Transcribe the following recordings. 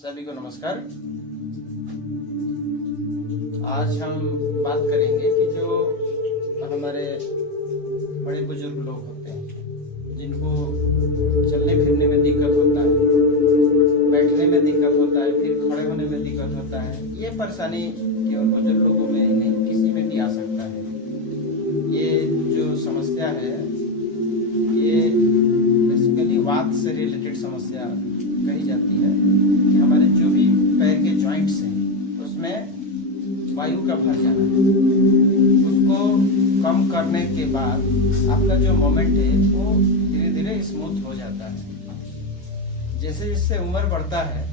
सभी को नमस्कार। आज हम बात करेंगे कि जो हमारे बड़े बुजुर्ग लोग होते हैं, जिनको चलने फिरने में दिक्कत होता है, बैठने में दिक्कत होता है, फिर खड़े होने में दिक्कत होता है। ये परेशानी केवल बुजुर्ग लोगों में ही नहीं, किसी में भी आ सकता है। ये जो समस्या है ये बेसिकली वात से रिलेटेड समस्या कही जाती है कि हमारे जो भी पैर के जॉइंट्स हैं उसमें वायु का भर जाना, उसको कम करने के बाद आपका जो मोमेंट है वो धीरे धीरे स्मूथ हो जाता है। जैसे जैसे उम्र बढ़ता है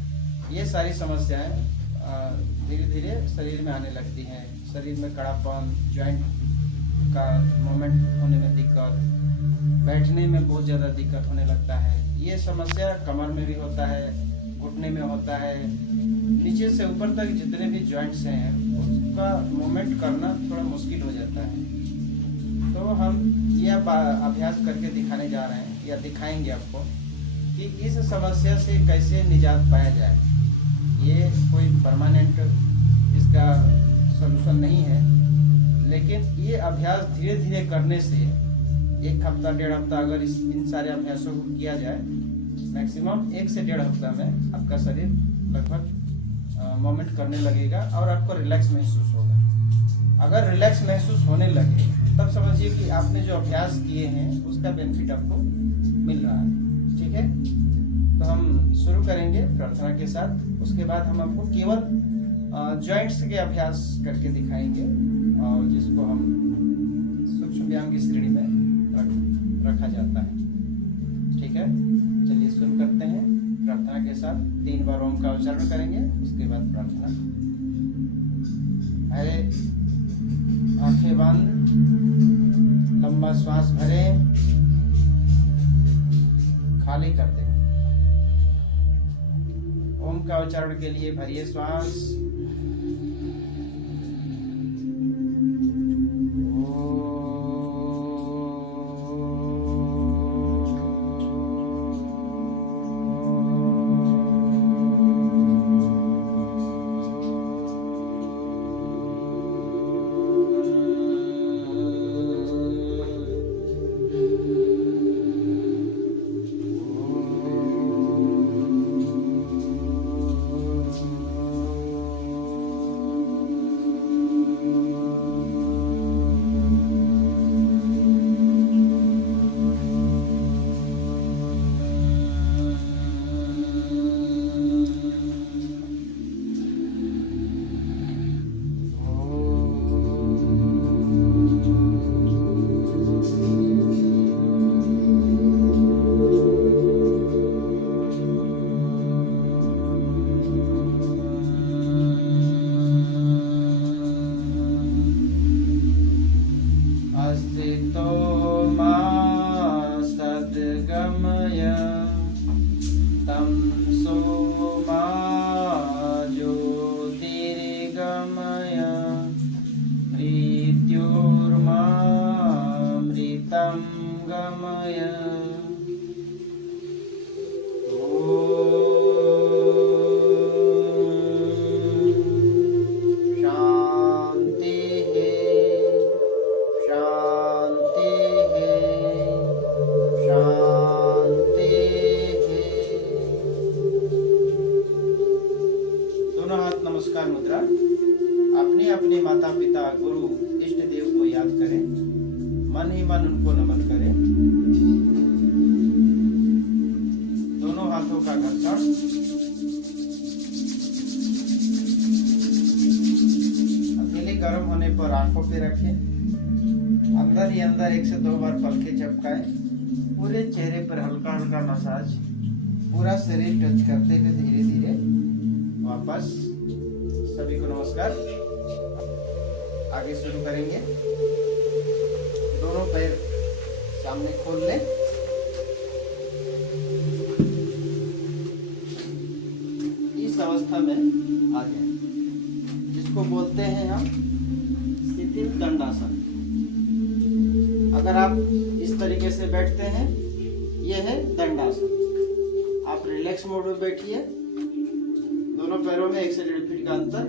ये सारी समस्याएं धीरे धीरे शरीर में आने लगती हैं। शरीर में कड़ापन, जॉइंट का मोमेंट होने में दिक्कत, बैठने में बहुत ज़्यादा दिक्कत होने लगता है। ये समस्या कमर में भी होता है, घुटने में होता है, नीचे से ऊपर तक जितने भी जॉइंट्स हैं उसका मूवमेंट करना थोड़ा मुश्किल हो जाता है। तो हम यह अभ्यास करके दिखाने जा रहे हैं या दिखाएंगे आपको कि इस समस्या से कैसे निजात पाया जाए। ये कोई परमानेंट इसका सलूशन नहीं है, लेकिन ये अभ्यास धीरे धीरे करने से 1 हफ्ता 1.5 हफ्ता अगर इन सारे अभ्यासों को किया जाए, मैक्सिमम 1 से 1.5 हफ्ता में आपका शरीर लगभग मूवमेंट करने लगेगा और आपको रिलैक्स महसूस होगा। अगर रिलैक्स महसूस होने लगे तब समझिए कि आपने जो अभ्यास किए हैं उसका बेनिफिट आपको मिल रहा है। ठीक है, तो हम शुरू करेंगे प्रार्थना के साथ। उसके बाद हम आपको केवल जॉइंट्स के अभ्यास करके दिखाएंगे और जिसको हम सूक्ष्म व्यायाम की श्रेणी में रखा जाता है। ठीक है, चलिए शुरू करते हैं प्रार्थना के साथ। 3 बार ओम का उच्चारण करेंगे, उसके बाद प्रार्थना। अरे आंखें बंद, लंबा श्वास भरे, खाली कर दें। ओम का उच्चारण के लिए भरिए श्वास। नमस्कार मुद्रा। अपने अपने माता पिता, गुरु, इष्ट देव को याद करें, मन ही मन उनको नमन करें। दोनों हाथों का घर्षण, अकेले गर्म होने पर आंखों पे रखें। अंदर ही अंदर 1 से 2 बार पलके झपकाएं। पूरे चेहरे पर हल्का हल्का मसाज, पूरा शरीर टच करते हुए धीरे धीरे वापस। सभी को नमस्कार। आगे शुरू करेंगे। दोनों पैर सामने खोल लें। इस अवस्था में आ जाए, जिसको बोलते हैं हम शिथिल दंडासन। अगर आप इस तरीके से बैठते हैं, यह है दंडासन। आप रिलैक्स मोड में बैठिए, पैरों में 1 से 1.5 फीट का अंतर।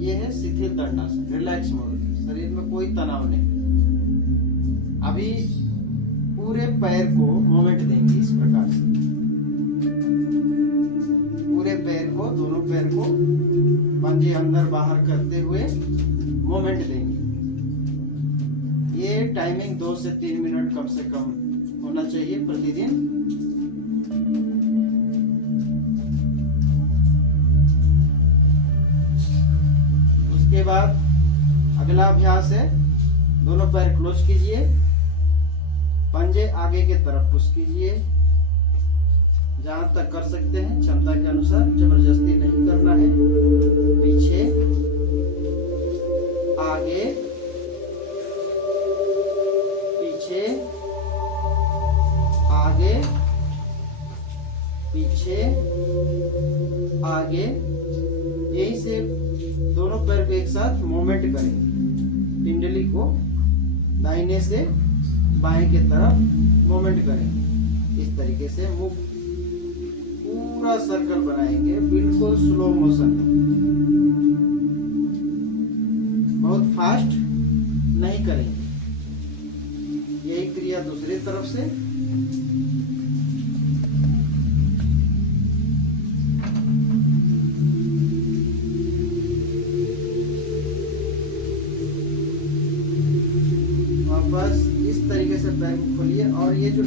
ये है शिथिल दंडासन, रिलैक्स मोड, शरीर में कोई तनाव नहीं। अभी पूरे पैर को मूवमेंट देंगे इस प्रकार से, पूरे पैर को, दोनों पैर को पंजे अंदर बाहर करते हुए मूवमेंट देंगे। ये टाइमिंग 2 से 3 मिनट कम से कम होना चाहिए प्रतिदिन। उसके बाद अगला अभ्यास है, दोनों पैर क्लोज कीजिए, पंजे आगे की तरफ पुश कीजिए, जहां तक कर सकते हैं क्षमता के अनुसार, जबरदस्ती नहीं करना है। पीछे, आगे, पीछे, आगे, पीछे, आगे, यही से दोनों पैर को एक साथ मूवमेंट करेंगे। पिंडली को दाहिने से बाएं की तरफ मूवमेंट करेंगे। इस तरीके से मुख पूरा सर्कल बनाएंगे, बिल्कुल स्लो मोशन, बहुत फास्ट नहीं करेंगे। यही क्रिया दूसरी तरफ से। बस इस तरीके से पैर को खोलिए और ये जो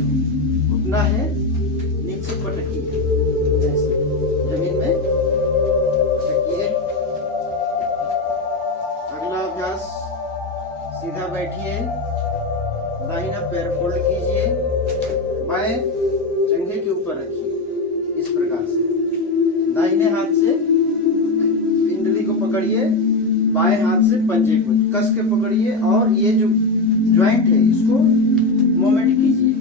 घुटना है नीचे पटकिए, ऐसे जमीन में पटकिए। अगला अभ्यास, सीधा बैठिए, दाहिना पैर फोल्ड कीजिए, बाएं जंघे के ऊपर रखिए इस प्रकार से। दाहिने हाथ से पिंडली को पकड़िए, बाएं हाथ से पंजे को कस के पकड़िए और ये जो ज्वाइंट है इसको मूवमेंट कीजिए,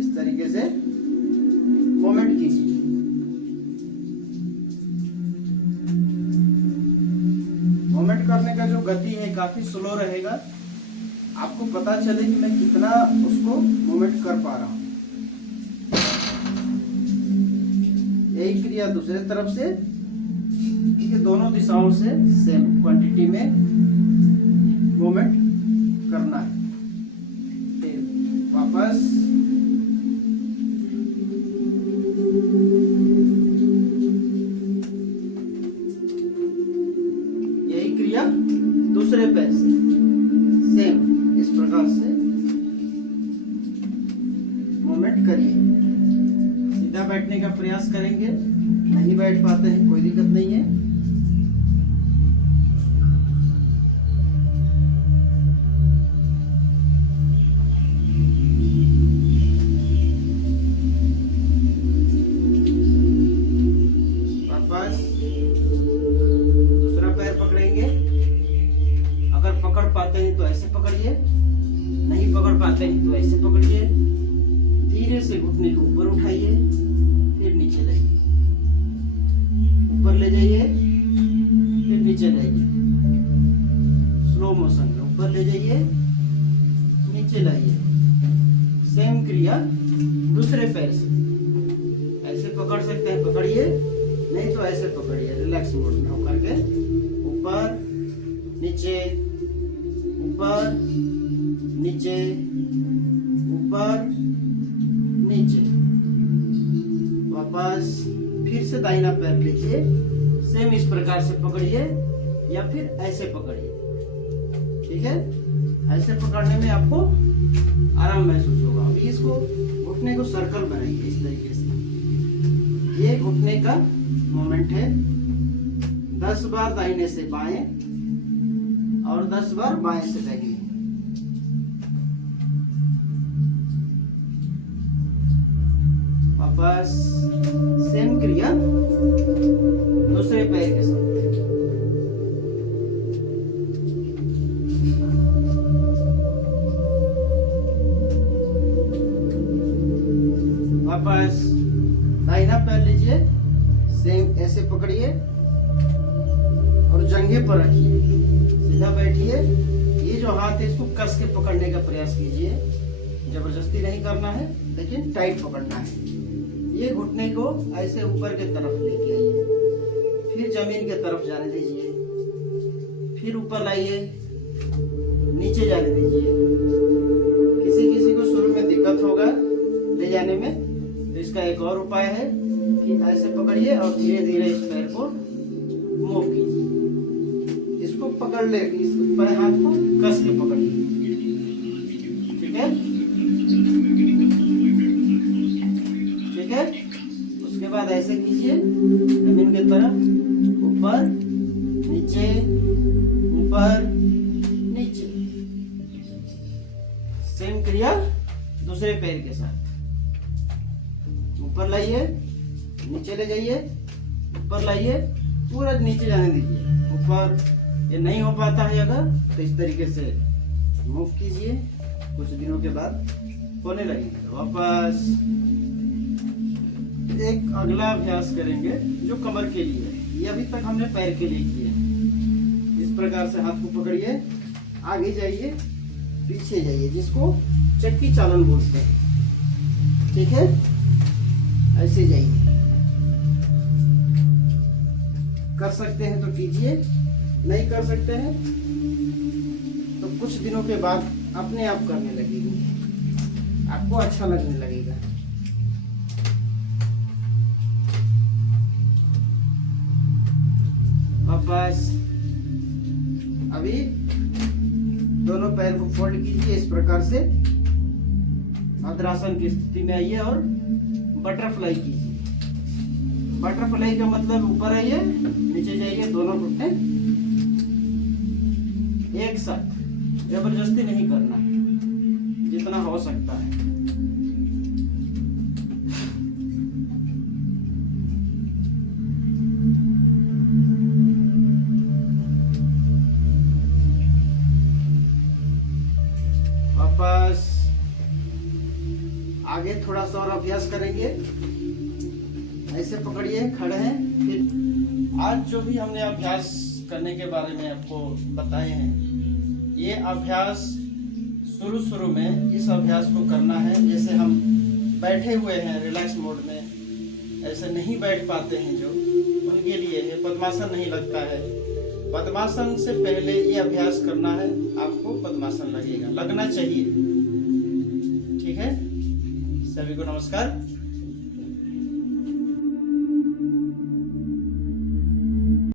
इस तरीके से मूवमेंट कीजिए। मूवमेंट करने का जो गति है काफी स्लो रहेगा, आपको पता चले कि मैं कितना उसको मूवमेंट कर पा रहा हूं। यही क्रिया दूसरे तरफ से, दोनों दिशाओं से सेम क्वांटिटी में मूवमेंट करना है। वापस यही क्रिया दूसरे पैर से सेम इस प्रकार से मूवमेंट करिए। सीधा बैठने का प्रयास करेंगे, नहीं बैठ पाते हैं कोई दिक्कत नहीं है। दूसरा पैर पकड़ेंगे, अगर पकड़ पाते हैं तो ऐसे पकड़िए, नहीं पकड़ पाते हैं तो ऐसे पकड़िए। धीरे से घुटने को ऊपर उठाइए, फिर नीचे लाइए, ऊपर ले जाइए, फिर नीचे लाइए, स्लो मोशन में ऊपर ले जाइए, नीचे लाइए। सेम क्रिया दूसरे पैर से, ऐसे पकड़ सकते हैं पकड़िए, नहीं तो ऐसे पकड़िए, रिलैक्स मोड में होकर के ऊपर नीचे, ऊपर नीचे, ऊपर नीचे। वापस फिर से दाहिना पैर लीजिए, सेम इस प्रकार से पकड़िए या फिर ऐसे पकड़िए, ठीक है। ऐसे पकड़ने में आपको आराम महसूस होगा। अभी इसको घुटने को सर्कल बनाएंगे इस तरीके से। ये घुटने का मोमेंट है। 10 बार दाहिने से बाएं और 10 बार बाएं से दाहिने। वापस सेम क्रिया दूसरे पैर के साथ। वापस दाहिना पैर लीजिए, सेम ऐसे पकड़िए और जंघे पर रखिए, सीधा बैठिए। ये जो हाथ है इसको कस के पकड़ने का प्रयास कीजिए, जबरदस्ती नहीं करना है लेकिन पकड़ना है। ये घुटने को ऐसे ऊपर की तरफ लेके आइए, फिर जमीन के तरफ जाने दीजिए, फिर ऊपर लाइए, नीचे जाने दीजिए। किसी किसी को शुरू में दिक्कत होगा ले जाने में, तो इसका एक और उपाय है कि ऐसे पकड़िए और धीरे धीरे इस पैर को मूव कीजिए। इसको पकड़ ले, इस बाएं हाथ को कस के पकड़िए, ठीक है, ठीक है। उसके बाद ऐसे कीजिए जमीन की तरफ, ऊपर नीचे, ऊपर नीचे। सेम क्रिया दूसरे पैर के साथ। ऊपर लाइए, नीचे ले जाइए, ऊपर लाइए, पूरा नीचे जाने दीजिए। ऊपर ये नहीं हो पाता है अगर, तो इस तरीके से मूव कीजिए। कुछ दिनों के बाद होने लगेगा। वापस एक अगला अभ्यास करेंगे जो कमर के लिए है। ये अभी तक हमने पैर के लिए किए। इस प्रकार से हाथ को पकड़िए, आगे जाइए, पीछे जाइए, जिसको चक्की चालन बोलते हैं, ठीक है। ऐसे जाइए, कर सकते हैं तो कीजिए, नहीं कर सकते हैं तो कुछ दिनों के बाद अपने आप करने लगेगी, आपको अच्छा लगने लगेगा। वापस अभी दोनों पैर को फोल्ड कीजिए इस प्रकार से, भद्रासन की स्थिति में आइए और बटरफ्लाई कीजिए। बटरफ्लाई का मतलब ऊपर आइए, नीचे जाइए, दोनों घुटने एक साथ, जबरदस्ती नहीं करना, जितना हो सकता है। वापस आगे थोड़ा सा और अभ्यास करेंगे। ऐसे पकड़िए, खड़े हैं। फिर आज जो भी हमने अभ्यास करने के बारे में आपको बताए हैं, ये अभ्यास शुरू में इस अभ्यास को करना है। जैसे हम बैठे हुए हैं रिलैक्स मोड में, ऐसे नहीं बैठ पाते हैं जो, उनके लिए है। पद्मासन नहीं लगता है, पद्मासन से पहले ये अभ्यास करना है, आपको पद्मासन लगेगा, लगना चाहिए, ठीक है। सभी को नमस्कार।